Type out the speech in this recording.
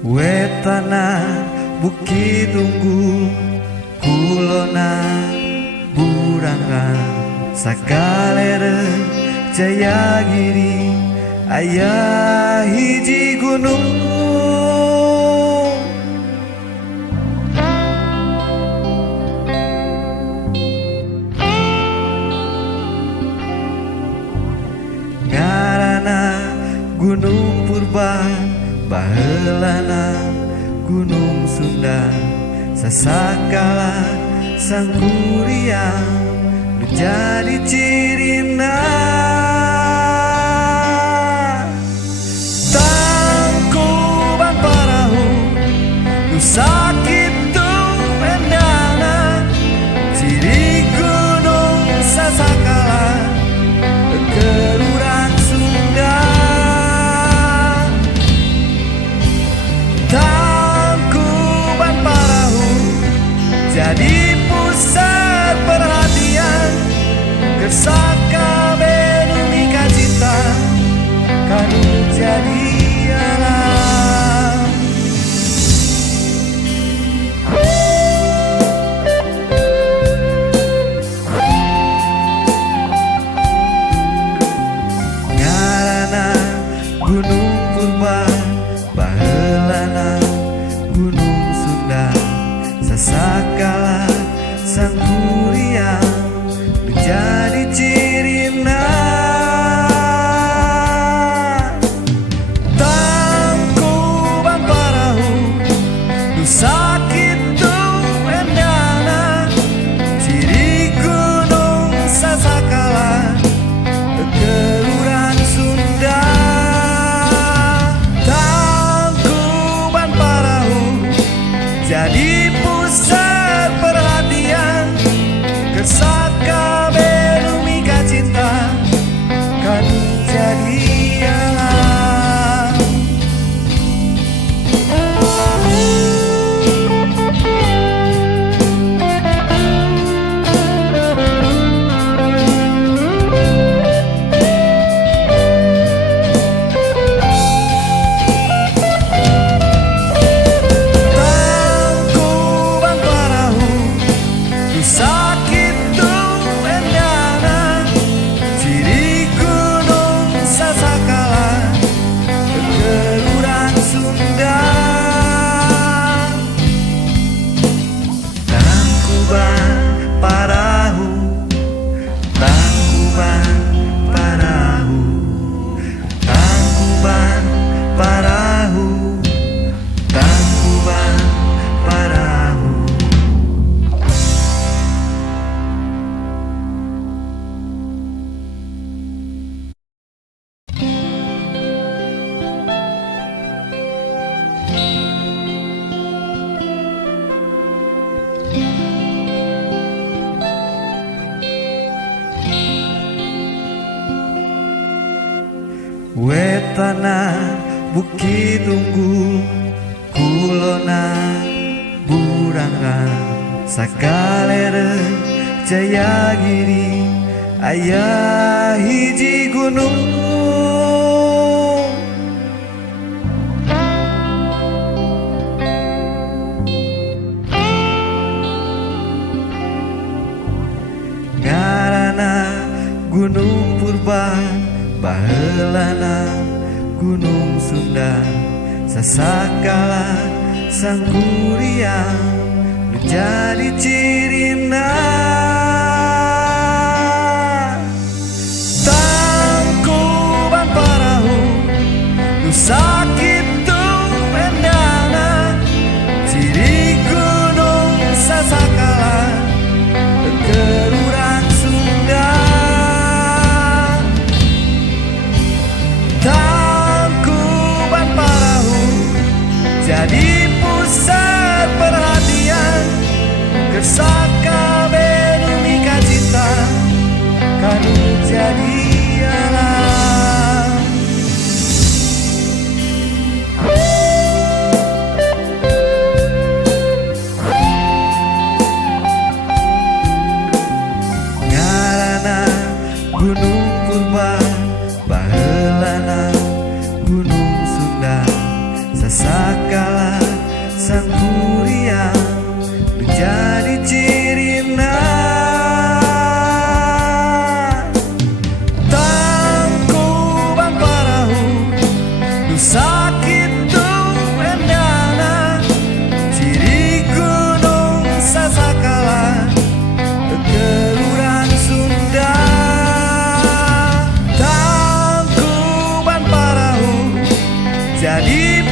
Wetana Bukit Unggul kulona burangan sakalere Jayagiri aya hiji gunung ngarana Gunung Purba baheulana Gunung Sunda sasakala sangkuriang nu jadi cirina tangkuban parahu nu sakitu endana ciri gunung sasakala kerurang Sunda tangkuban parahu jadi pusat perhatian kesaka benu mika cinta kanu jadi alam ngarana Gunung Purba baheulana Gunung Sunda sasakala sangkuriang menjadi cirina tangkuban parahu nu sakitu endana ciri gunung sasakala kerurang Sunda tangkuban parahu jadi pusat perhatian kesaka benu mika cinta kan jadi alam tangkuban parahu nu sakitu endana ciri gunung sasakala kerurang Sunda tangkuban parahu tangkuban parahu tangkuban parahu tangkuban parahu Wetana Bukit Unggul kulona burangan sakalere Jayagiri aya hiji gunung ngarana Gunung Purba baheulana Gunung Sunda sasakala sangkuriang nu jadi cirina tangkuban parahu nu sakitu endana ciri gunung sasakala kerurang Sunda tangkuban parahu jadi pusat perhatian kesaka benu mika cinta kanu jadi alam ngarana Gunung Purba baheulana Gunung Sunda Sasakala sang kuria menjadi cirina. Tangkuban Parahu nu sakit tu endana, ciri gunung Sasakala kelurahan Sunda. Tangkuban Parahu jadi